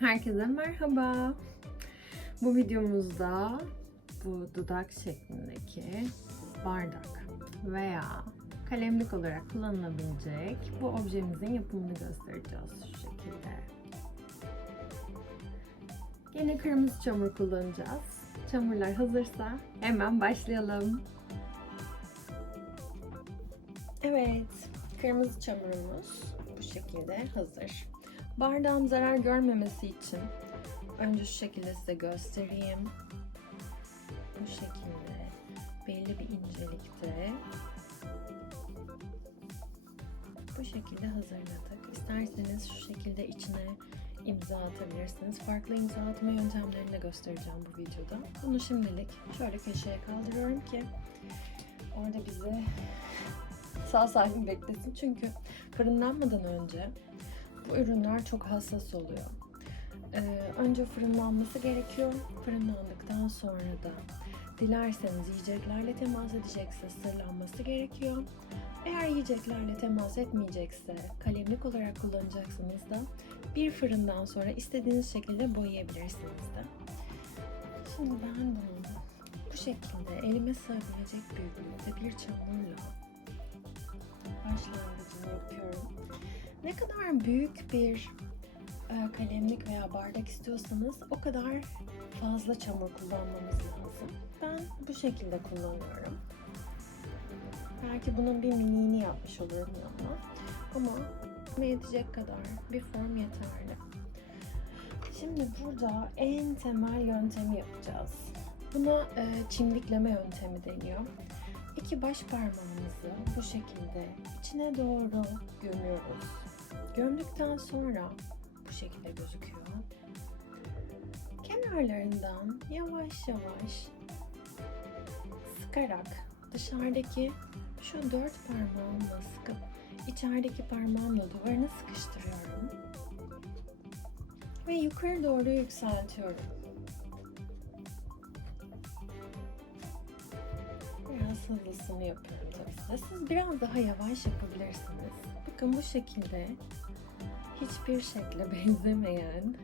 Herkese merhaba. Bu videomuzda bu dudak şeklindeki bardak veya kalemlik olarak kullanılabilecek bu objemizin yapımını göstereceğiz şu şekilde. Yine kırmızı çamur kullanacağız. Çamurlar hazırsa hemen başlayalım. Evet, kırmızı çamurumuz bu şekilde hazır. Bardağın zarar görmemesi için önce şu şekilde size göstereyim. Bu şekilde belli bir incelikte bu şekilde hazırladık. İsterseniz şu şekilde içine imza atabilirsiniz. Farklı imza atma yöntemlerini de göstereceğim bu videoda. Bunu şimdilik şöyle köşeye kaldırıyorum ki orada bizi sağ salim beklesin. Çünkü fırınlanmadan önce bu ürünler çok hassas oluyor. Önce fırınlanması gerekiyor. Fırınlandıktan sonra da dilerseniz yiyeceklerle temas edecekse sırlanması gerekiyor. Eğer yiyeceklerle temas etmeyecekse, kalemlik olarak kullanacaksınız da bir fırından sonra istediğiniz şekilde boyayabilirsiniz de. Şimdi ben bunu bu şekilde elime sığabilecek büyüklükte bir çamurla başlangıcını yapıyorum. Ne kadar büyük bir kalemlik veya bardak istiyorsanız o kadar fazla çamur kullanmamız lazım. Ben bu şekilde kullanıyorum. Belki bunun bir miniğini yapmış olurum yanına. Ama yetecek kadar bir form yeterli. Şimdi burada en temel yöntemi yapacağız. Buna çimdikleme yöntemi deniyor. İki baş parmağımızı bu şekilde içine doğru gömüyoruz. Gömdükten sonra bu şekilde gözüküyor. Kenarlarından yavaş yavaş sıkarak dışarıdaki şu 4 parmağımla sıkıp içerideki parmağımla duvarına sıkıştırıyorum. Ve yukarı doğru yükseltiyorum. Biraz hızlısını yapıyorum tabii size. Siz biraz daha yavaş yapabilirsiniz. Bakın bu şekilde hiçbir şekle benzemeyen,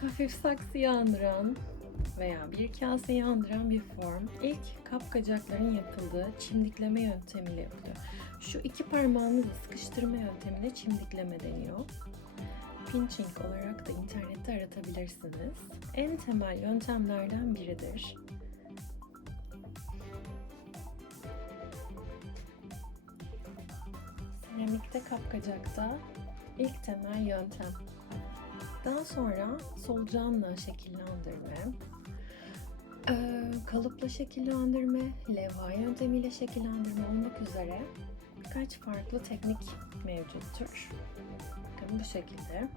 hafif saksıyı andıran veya bir kaseyi andıran bir form ilk kapkacakların yapıldığı çimdikleme yöntemiyle yapılıyor. Şu iki parmağınızı sıkıştırma yöntemine çimdikleme deniyor. Pinching olarak da internette aratabilirsiniz. En temel yöntemlerden biridir. Seramikte kapkacakta ilk temel yöntem. Daha sonra solucanla şekillendirme, kalıpla şekillendirme, levha yöntemiyle şekillendirme olmak üzere birkaç farklı teknik mevcuttur. Bakın bu şekilde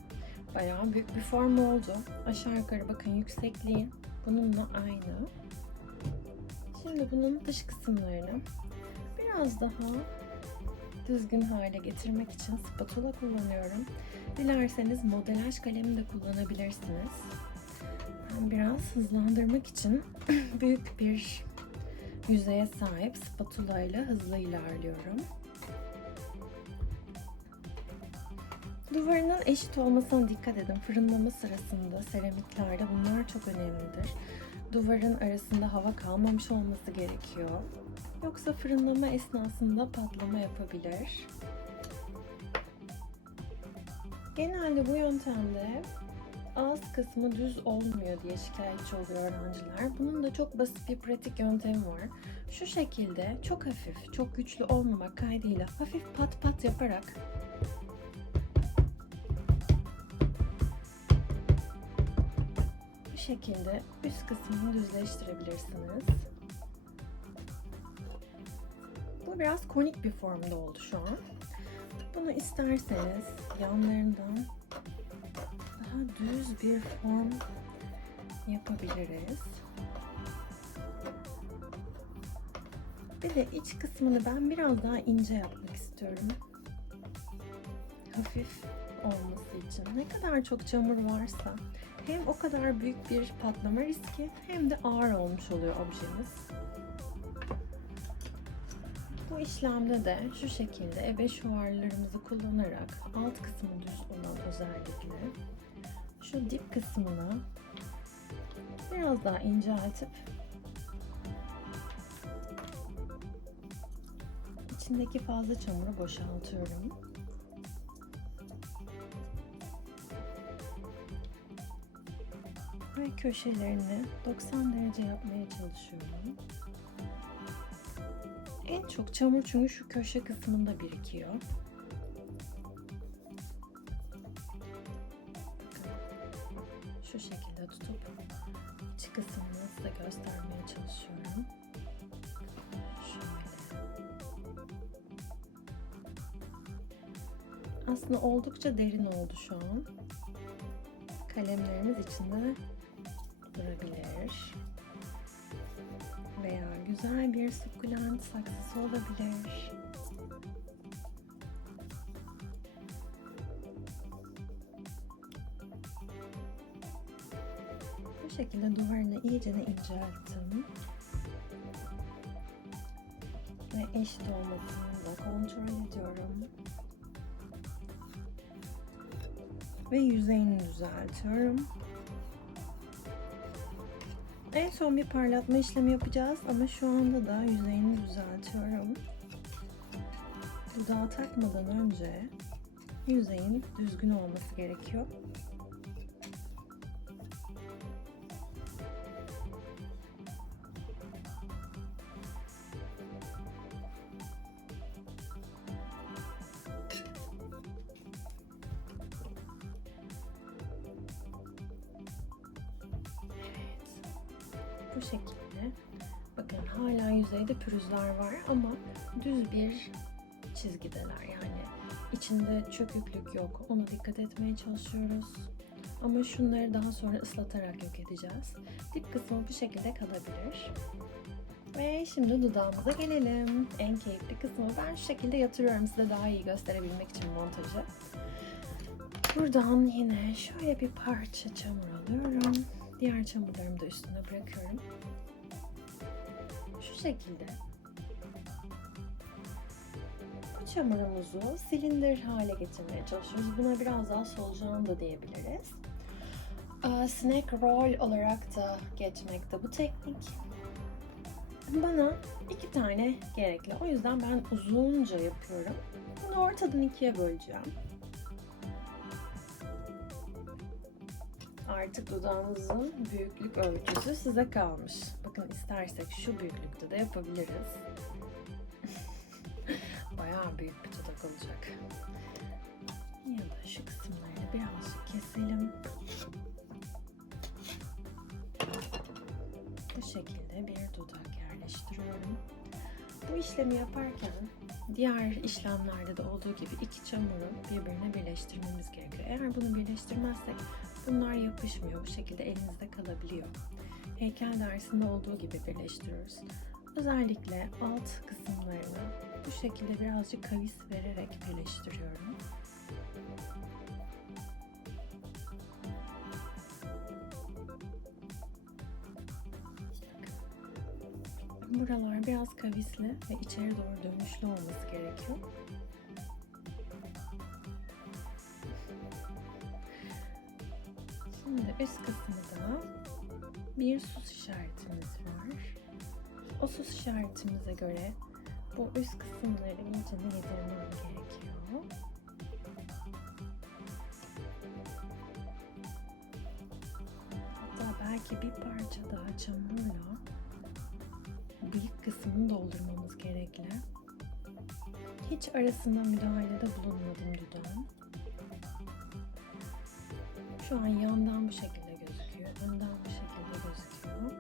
bayağı büyük bir form oldu. Aşağı yukarı bakın yüksekliği bununla aynı. Şimdi bunun dış kısımlarını biraz daha düzgün hale getirmek için spatula kullanıyorum. Dilerseniz modelaj kalemi de kullanabilirsiniz. Ben biraz hızlandırmak için büyük bir yüzeye sahip spatula ile hızlı ilerliyorum. Duvarının eşit olmasına dikkat edin. Fırınlama sırasında seramiklerde bunlar çok önemlidir. Duvarın arasında hava kalmamış olması gerekiyor. Yoksa fırınlama esnasında patlama yapabilir. Genelde bu yöntemde ağız kısmı düz olmuyor diye şikayetçi oluyor öğrenciler. Bunun da çok basit bir pratik yöntemi var. Şu şekilde çok hafif, çok güçlü olmamak kaydıyla hafif pat pat yaparak bu şekilde üst kısmını düzleştirebilirsiniz. Bu biraz konik bir formda oldu şu an. Bunu isterseniz yanlarından daha düz bir form yapabiliriz. Bir de iç kısmını ben biraz daha ince yapmak istiyorum. Hafif olması için. Ne kadar çok çamur varsa hem o kadar büyük bir patlama riski hem de ağır olmuş oluyor objemiz. Bu işlemde de şu şekilde ebe şuvarlarımızı kullanarak alt kısmı düz olan özellikle şu dip kısmını biraz daha inceltip içindeki fazla çamuru boşaltıyorum. Ve köşelerini 90 derece yapmaya çalışıyorum. En çok çamur çünkü şu köşe kısmında birikiyor. Şu şekilde tutup iç kısmını size göstermeye çalışıyorum. Şöyle. Aslında oldukça derin oldu şu an. Kalemlerimiz içinde durabilir. Veya güzel bir sukulent saksısı olabilir. Bu şekilde duvarını iyice incelttim. Ve eşit olmasını da kontrol ediyorum. Ve yüzeyini düzeltiyorum. En son bir parlatma işlemi yapacağız ama şu anda da yüzeyini düzeltiyorum. Dudağı takmadan önce yüzeyin düzgün olması gerekiyor. Bu şekilde. Bakın hala yüzeyde pürüzler var ama düz bir çizgideler, yani içinde çöküklük yok. Ona dikkat etmeye çalışıyoruz. Ama şunları daha sonra ıslatarak yok edeceğiz. Dip kısmı bu şekilde kalabilir. Ve şimdi dudağımıza gelelim. En keyifli kısmı, ben şu şekilde yatırıyorum size daha iyi gösterebilmek için montajı. Buradan yine şöyle bir parça çamur alıyorum. Diğer çamurlarımı da üstüne bırakıyorum. Şu şekilde. Bu çamurumuzu silindir hale getirmeye çalışıyoruz. Buna biraz daha solucan da diyebiliriz. Snack roll olarak da geçmekte bu teknik. Bana 2 tane gerekli. O yüzden ben uzunca yapıyorum. Bunu ortadan 2'ye böleceğim. Artık dudağınızın büyüklük ölçüsü size kalmış. Bakın istersek şu büyüklükte de yapabiliriz. Bayağı büyük bir dudak olacak. Ya da şu kısımlarını birazcık keselim. Bu şekilde bir dudak yerleştiriyorum. Bu işlemi yaparken diğer işlemlerde de olduğu gibi 2 çamuru birbirine birleştirmemiz gerekiyor. Eğer bunu birleştirmezsek bunlar yapışmıyor. Bu şekilde elinizde kalabiliyor. Heykel dersinde olduğu gibi birleştiriyoruz. Özellikle alt kısımlarını bu şekilde birazcık kavis vererek birleştiriyorum. Buralar biraz kavisli ve içeri doğru dönüşlü olması gerekiyor. Şimdi üst kısmında bir sus işaretimiz var. O sus işaretimize göre bu üst kısımları iyice yedirmem gerekiyor. Hatta belki bir parça daha çamurla büyük kısmını doldurmamız gerekli. Hiç arasına müdahalede bulunmadım dudağım. Şu an yandan bu şekilde gözüküyor, önden bu şekilde gözüküyor.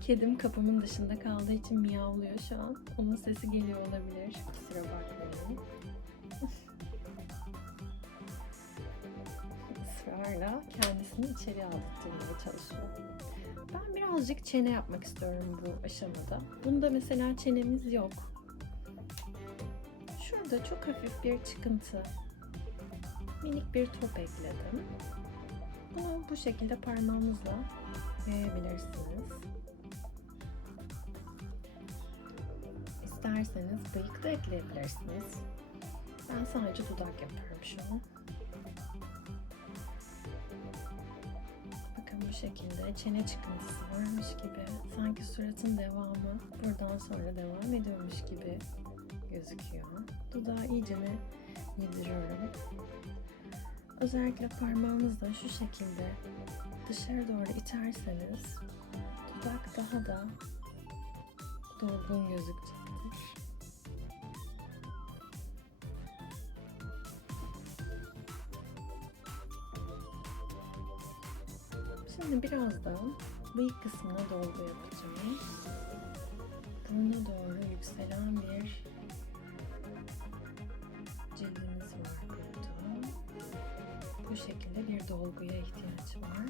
Kedim kapımın dışında kaldığı için miyavlıyor şu an. Onun sesi geliyor olabilir. Kusura bakmayın. Israrla kendisini içeri aldırtmaya çalışıyor. Ben birazcık çene yapmak istiyorum bu aşamada. Bunda mesela çenemiz yok. Şurada çok hafif bir çıkıntı, minik bir top ekledim. Bunu bu şekilde parmağınızla yayabilirsiniz. İsterseniz bıyık da ekleyebilirsiniz. Ben sadece dudak yapıyorum şu an. şekilde çene çıkıntısı varmış gibi, sanki suratın devamı buradan sonra devam ediyormuş gibi gözüküyor. Dudağı iyicene yediriyorum. Özellikle parmağınızla şu şekilde dışarı doğru iterseniz dudak daha da dolgun gözükecektir. Şimdi birazdan bıyık kısmına dolgu yapacağım. Buruna doğru yükselen bir cildimiz var burada. Bu şekilde bir dolguya ihtiyaç var.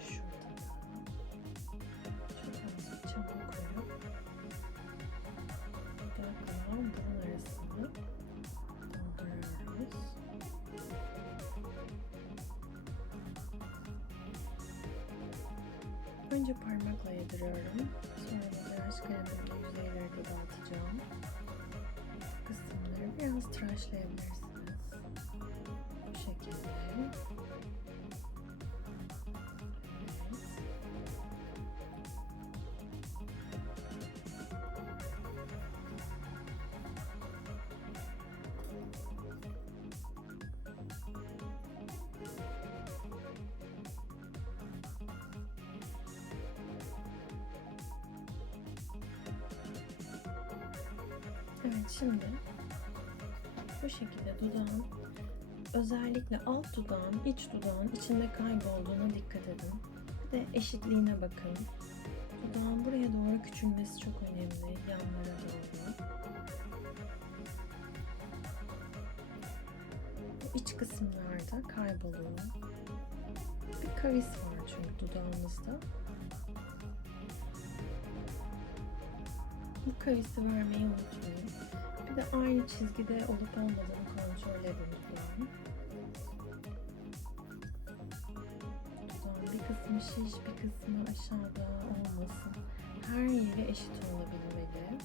Şurada da çok az bir çamur koyup dudakla burun arasını dolduruyoruz. Önce parmakla yediriyorum. Sonra makyaj kremiyle yüzeyleri de dağıtacağım. Kısımları biraz tıraşlayabilirsiniz. Bu şekilde. Evet. Evet, şimdi bu şekilde dudağın, özellikle alt dudağın, iç dudağın içinde kaybolduğuna dikkat edin. Bir de eşitliğine bakın. Dudağın buraya doğru küçülmesi çok önemli, yanlara doğru. Bu iç kısımlarda kayboluyor. Bir kavis var çünkü dudağınızda. Bu kavisi vermeyi unutmayın. Bir de aynı çizgide olup olmadığını kontrol edin dudağın. Dudağın bir kısmı şiş, bir kısmı aşağıda olmasın. Her yeri eşit olabilmeli.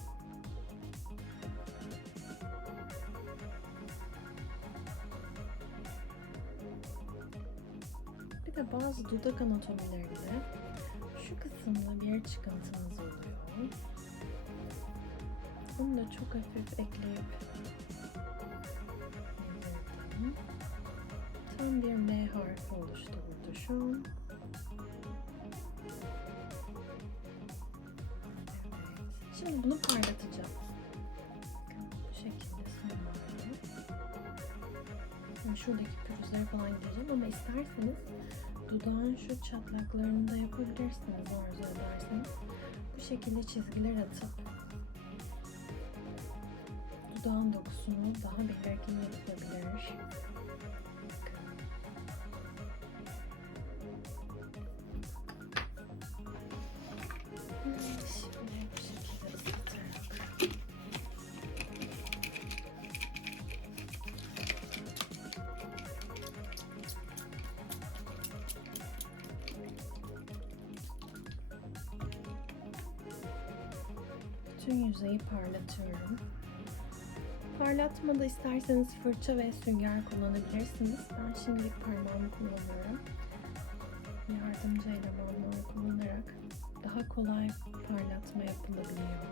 Bir de bazı dudak anatomilerinde şu kısımda bir çıkıntımız oluyor. Bunu da çok hafif ekleyip yedirdim. Tam bir M harfi oluştu burada şu an. Evet. Şimdi bunu parlatacağım. Bu şekilde son hali. Şimdi şuradaki pürüzleri falan gideceğim ama isterseniz dudağın şu çatlaklarını da yapabilirsiniz arzu ederseniz. Bu şekilde çizgiler atıp dudağın dokusunu daha belirgin yapılabilir. Şimdi bu şekilde ıslatarak. Bütün yüzeyi parlatıyorum. Parlatmada isterseniz fırça ve sünger kullanabilirsiniz. Ben şimdilik parmağımı kullanıyorum. Yardımcı elemanlar kullanarak daha kolay parlatma yapılabiliyor.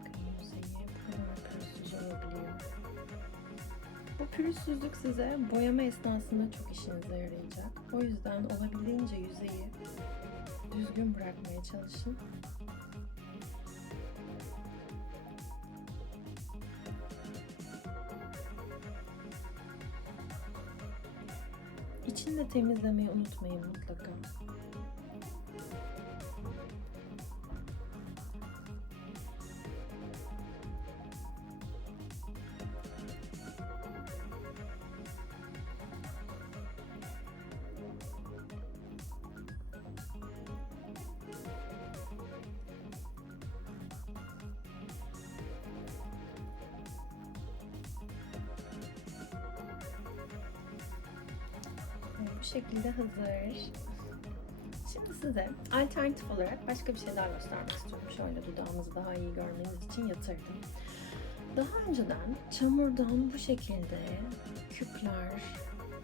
Bakın yüzeyi bu kadar pürüzsüz olabiliyor. Bu pürüzsüzlük size boyama esnasında çok işinize yarayacak. O yüzden olabildiğince yüzeyi düzgün bırakmaya çalışın. İçini de temizlemeyi unutmayın mutlaka. Bu şekilde hazır. Şimdi size alternatif olarak başka bir şey daha göstermek istiyorum. Şöyle dudağımızı daha iyi görmeniz için yatırdım. Daha önceden çamurdan bu şekilde küpler,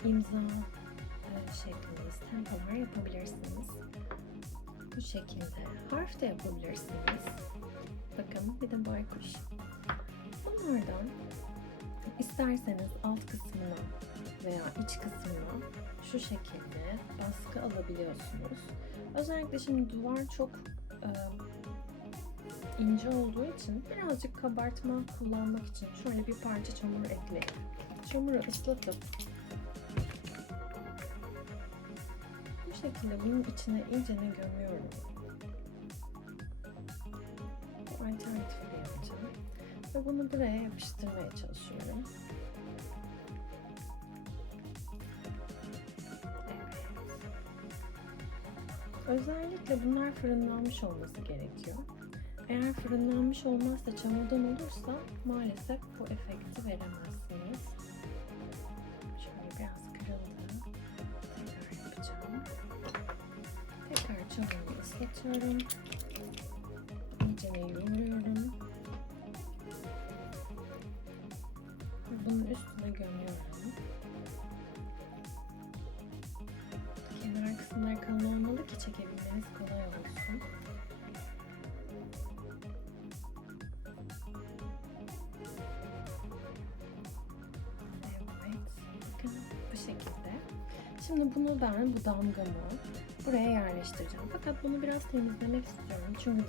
imza şeklinde stampalar yapabilirsiniz. Bu şekilde harf de yapabilirsiniz. Bakın bir de baykuş. Bunlardan isterseniz alt kısmına veya iç kısmına şu şekilde baskı alabiliyorsunuz. Özellikle şimdi duvar çok ince olduğu için birazcık kabartma kullanmak için şöyle bir parça çamur ekleyip çamuru ıslatıp bu şekilde bunun içine iyicene gömüyorum. Bu alternatif bir yöntem. Ve bunu buraya yapıştırmaya çalışıyorum. Evet. Özellikle bunlar fırınlanmış olması gerekiyor. Eğer fırınlanmış olmazsa, çamurdan olursa maalesef bu efekti veremezsiniz. Şöyle biraz kırıldı. Tekrar yapacağım. Tekrar çamurunu ıslatıyorum. İyicene yoğuruyorum. Bunun üstüne gömüyorum. Kenar kısımlar kalın olmalı ki çekebilmeniz kolay olsun. Evet, bakın bu şekilde. Şimdi bunu ben, bu damgamı buraya yerleştireceğim. Fakat bunu biraz temizlemek istiyorum. Çünkü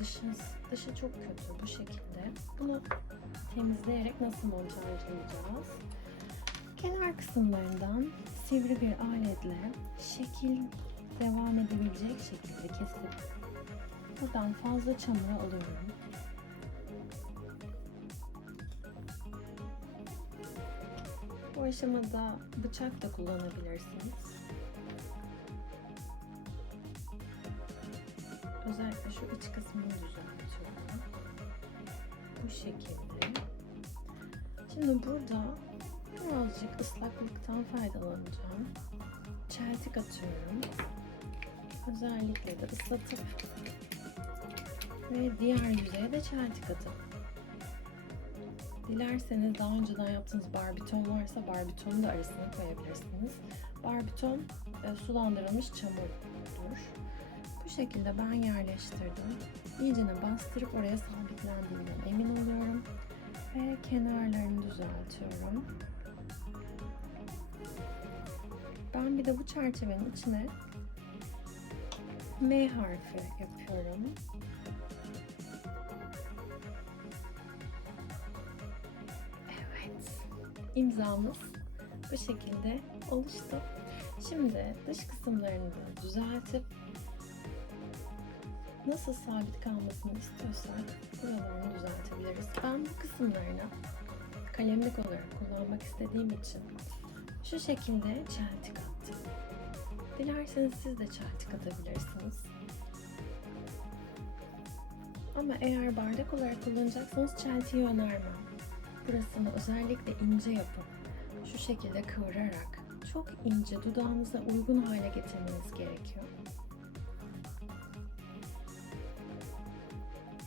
dışı çok kötü bu şekilde. Bunu temizleyerek nasıl montajlayacağız? Kenar kısımlarından sivri bir aletle şekil devam edebilecek şekilde kesip buradan fazla çamuru alıyorum. Bu aşamada bıçak da kullanabilirsiniz. Özellikle şu iç kısmını düzeltiyorum. Bu şekilde. Şimdi burada birazcık ıslaklıktan faydalanacağım. Çeltik atıyorum. Özellikle de ıslatıp ve diğer yüzeye de çeltik atıp. Dilerseniz daha önceden yaptığınız barbiton varsa barbitonu da arasına koyabilirsiniz. Barbiton sulandırılmış çamurdur. Bu şekilde ben yerleştirdim. İyicene bastırıp oraya sabitlendiğinden emin oluyorum. Ve kenarlarını düzeltiyorum. Ben bir de bu çerçevenin içine M harfi yapıyorum. Evet, imzamız bu şekilde oluştu. Şimdi dış kısımlarını da düzeltip nasıl sabit kalmasını istiyorsak buralarını düzeltebiliriz. Ben bu kısımlarını kalemlik olarak kullanmak istediğim için şu şekilde çeltik attım. Dilerseniz siz de çeltik atabilirsiniz. Ama eğer bardak olarak kullanacaksanız çeltiği önermem. Burasını özellikle ince yapıp şu şekilde kıvırarak çok ince dudağınıza uygun hale getirmeniz gerekiyor.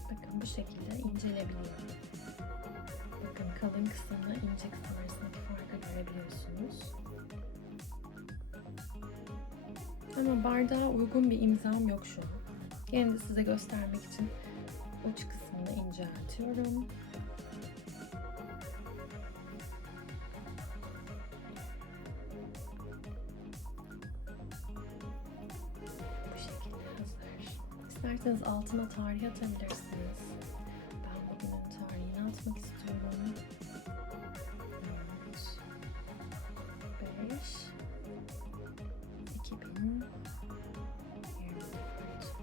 Bakın bu şekilde incelebiliyor. Bakın kalın kısımla ince kısım arasındaki farkı görebiliyorsunuz. Ama bardağa uygun bir imzam yok şu an. Yine de size göstermek için uç kısmını inceltiyorum. Bu şekilde hazır. İsterseniz altına tarih atabilirsiniz. Ben bugünün tarihini atmak istiyorum. 4, 5, 2024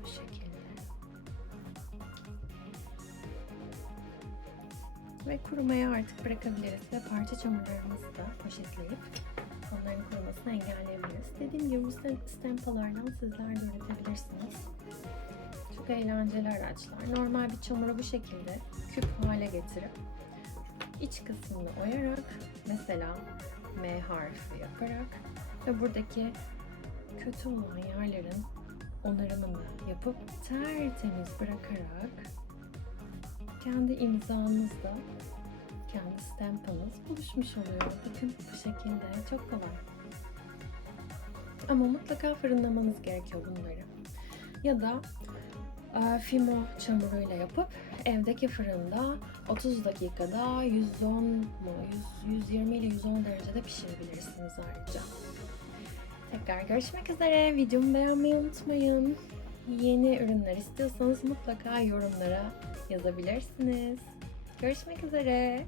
bu şekilde. Ve kurumaya artık bırakabiliriz ve parça çamurlarımızı da poşetleyip onların kurumasını engelleyebiliriz. Dediğim gibi bu stampalardan sizler de üretebilirsiniz. Çok eğlenceli araçlar. Normal bir çamuru bu şekilde küp hale getirip iç kısmını oyarak mesela M harfi yaparak ve buradaki kötü olan yerlerin onarımını yapıp tertemiz bırakarak kendi imzanızla kendi stampanız buluşmuş oluyor. Bakın bu şekilde çok kolay. Ama mutlaka fırınlamanız gerekiyor bunları. Ya da fimo çamuruyla yapıp evdeki fırında 30 dakikada 110 mu 120 ile 110 derecede pişirebilirsiniz ayrıca. Tekrar görüşmek üzere. Videomu beğenmeyi unutmayın. Yeni ürünler istiyorsanız mutlaka yorumlara yazabilirsiniz. Görüşmek üzere.